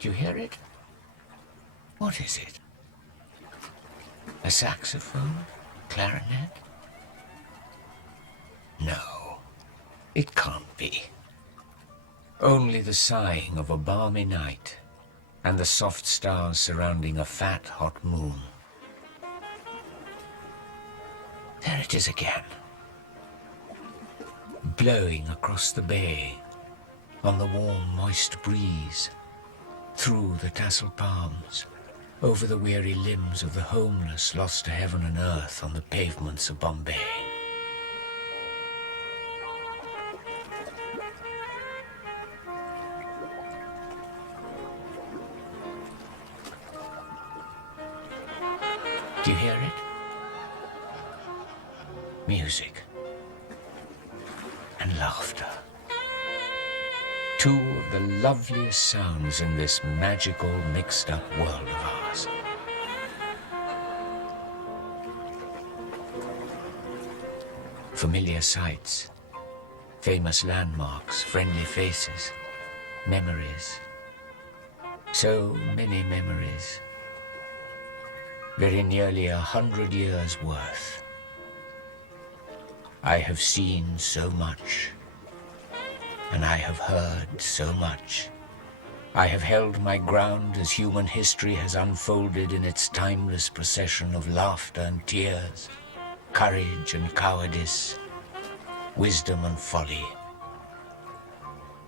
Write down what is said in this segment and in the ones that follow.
Do you hear it? What is it? A saxophone? Clarinet? No, it can't be. Only the sighing of a balmy night and the soft stars surrounding a fat, hot moon. There it is again, blowing across the bay on the warm, moist breeze, through the tasseled palms, over the weary limbs of the homeless lost to heaven and earth on the pavements of Bombay. Do you hear it? Music and laughter. Two of the loveliest sounds in this magical, mixed-up world of ours. Familiar sights, famous landmarks, friendly faces, memories. So many memories. Very nearly 100 years' worth. I have seen so much, and I have heard so much. I have held my ground as human history has unfolded in its timeless procession of laughter and tears, courage and cowardice, wisdom and folly.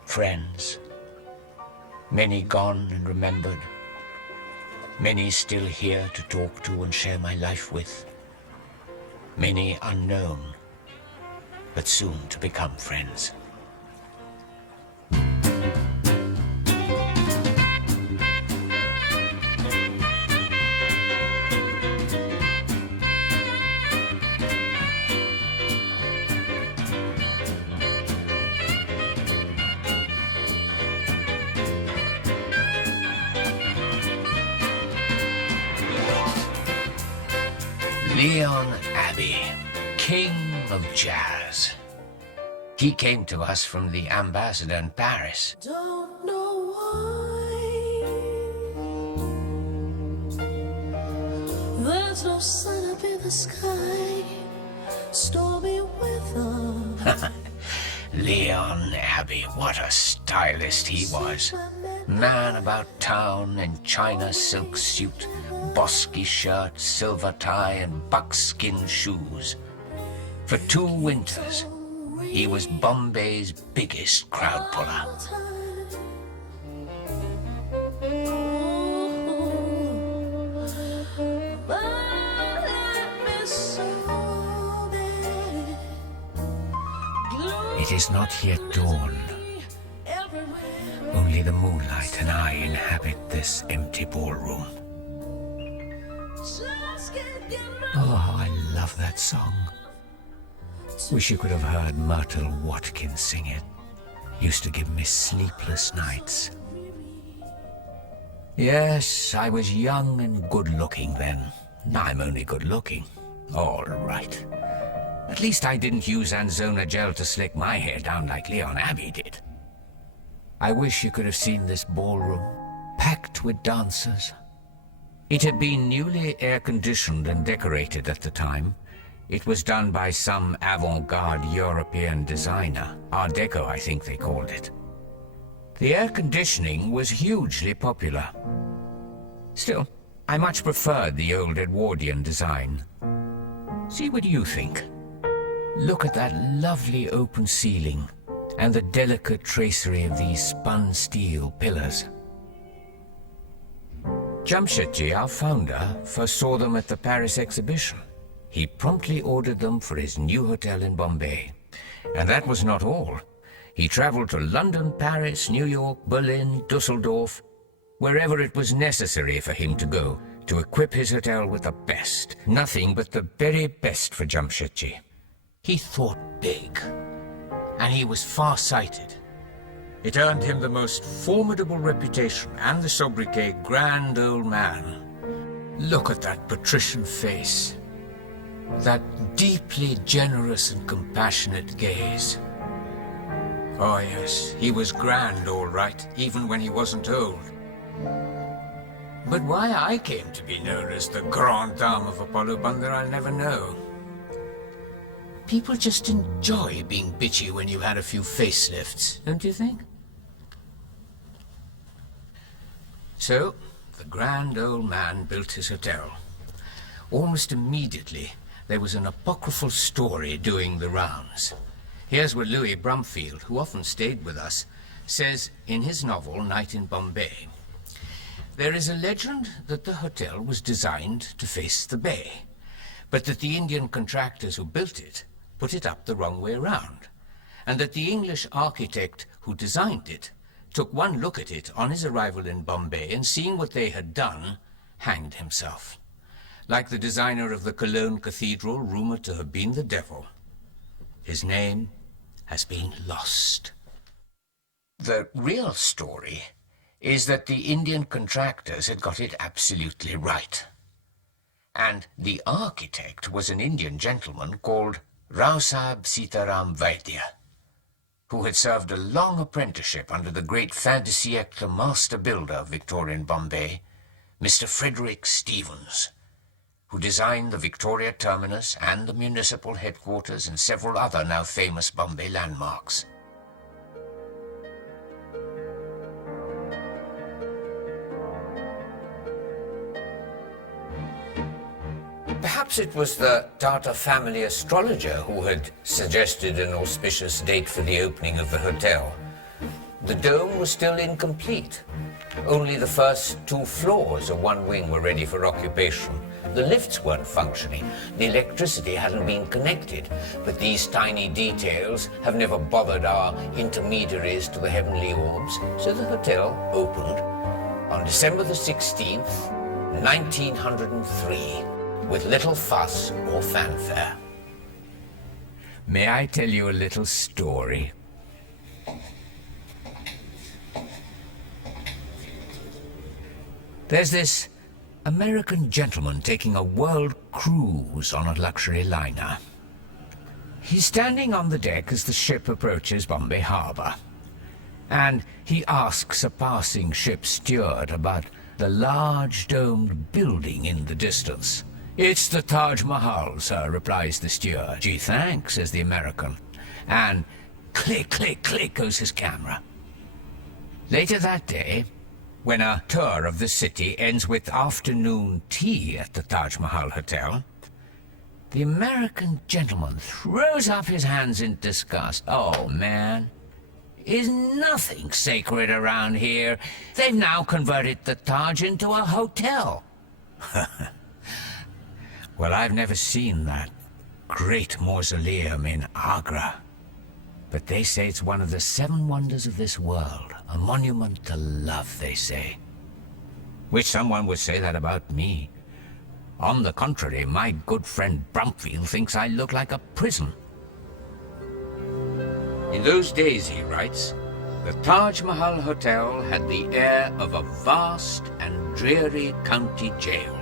Friends, many gone and remembered, many still here to talk to and share my life with, many unknown, but soon to become friends. Leon Abbey, king of jazz. He came to us from the ambassador in Paris. Don't know why there's no sun up in the sky. Stormy weather. Leon Abbey, what a stylist he was. Man about town in China silk suit, bosky shirt, silver tie, and buckskin shoes. For 2 winters, he was Bombay's biggest crowd puller. It is not yet dawn. Only the moonlight and I inhabit this empty ballroom. Oh, I love that song. Wish you could have heard Myrtle Watkins sing it. Used to give me sleepless nights. Yes, I was young and good-looking then. I'm only good-looking. All right. At least I didn't use Anzona gel to slick my hair down like Leon Abbey did. I wish you could have seen this ballroom, packed with dancers. It had been newly air-conditioned and decorated at the time. It was done by some avant-garde European designer. Art Deco, I think they called it. The air conditioning was hugely popular. Still, I much preferred the old Edwardian design. See what you think. Look at that lovely open ceiling and the delicate tracery of these spun steel pillars. Jamshedji, our founder, first saw them at the Paris exhibition. He promptly ordered them for his new hotel in Bombay. And that was not all. He traveled to London, Paris, New York, Berlin, Dusseldorf, wherever it was necessary for him to go, to equip his hotel with the best. Nothing but the very best for Jamshedji. He thought big, and he was far-sighted. It earned him the most formidable reputation and the sobriquet Grand Old Man. Look at that patrician face, that deeply generous and compassionate gaze. Oh yes, he was grand all right, even when he wasn't old. But why I came to be known as the Grand Dame of Apollo Bunder, I'll never know. People just enjoy being bitchy when you've had a few facelifts, don't you think? So, the grand old man built his hotel. Almost immediately, there was an apocryphal story doing the rounds. Here's what Louis Brumfield, who often stayed with us, says in his novel, Night in Bombay. There is a legend that the hotel was designed to face the bay, but that the Indian contractors who built it put it up the wrong way round, and that the English architect who designed it took one look at it on his arrival in Bombay and, seeing what they had done, hanged himself. Like the designer of the Cologne Cathedral, rumored to have been the devil. His name has been lost. The real story is that the Indian contractors had got it absolutely right. And the architect was an Indian gentleman called Rao Sahib Sitaram Vaidya, who had served a long apprenticeship under the great fin de siècle master builder of Victorian Bombay, Mr. Frederick Stevens, who designed the Victoria Terminus and the municipal headquarters and several other now famous Bombay landmarks. Perhaps it was the Tata family astrologer who had suggested an auspicious date for the opening of the hotel. The dome was still incomplete. Only the first 2 floors of one wing were ready for occupation. The lifts weren't functioning. The electricity hadn't been connected. But these tiny details have never bothered our intermediaries to the heavenly orbs, so the hotel opened on December the 16th, 1903. With little fuss or fanfare. May I tell you a little story? There's this American gentleman taking a world cruise on a luxury liner. He's standing on the deck as the ship approaches Bombay Harbor, and he asks a passing ship steward about the large domed building in the distance. "It's the Taj Mahal, sir," replies the steward. "Gee, thanks," says the American. And click, click, click goes his camera. Later that day, when a tour of the city ends with afternoon tea at the Taj Mahal Hotel, the American gentleman throws up his hands in disgust. "Oh, man, is nothing sacred around here? They've now converted the Taj into a hotel." Well, I've never seen that great mausoleum in Agra, but they say it's one of the 7 wonders of this world, a monument to love, they say. Which someone would say that about me. On the contrary, my good friend Brumfield thinks I look like a prison. In those days, he writes, the Taj Mahal Hotel had the air of a vast and dreary county jail.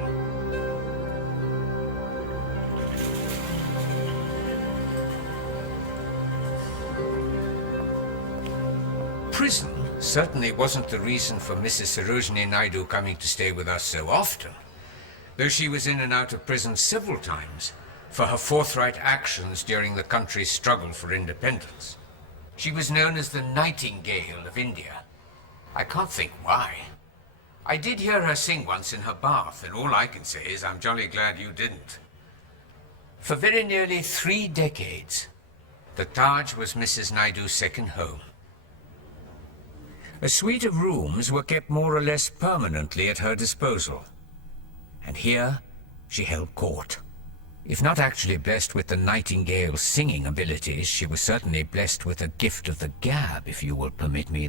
Prison certainly wasn't the reason for Mrs. Sarojini Naidu coming to stay with us so often, though she was in and out of prison several times for her forthright actions during the country's struggle for independence. She was known as the Nightingale of India. I can't think why. I did hear her sing once in her bath, and all I can say is I'm jolly glad you didn't. For very nearly 3 decades, the Taj was Mrs. Naidu's second home. A suite of rooms were kept more or less permanently at her disposal. And here she held court. If not actually blessed with the Nightingale's singing abilities, she was certainly blessed with a gift of the gab, if you will permit me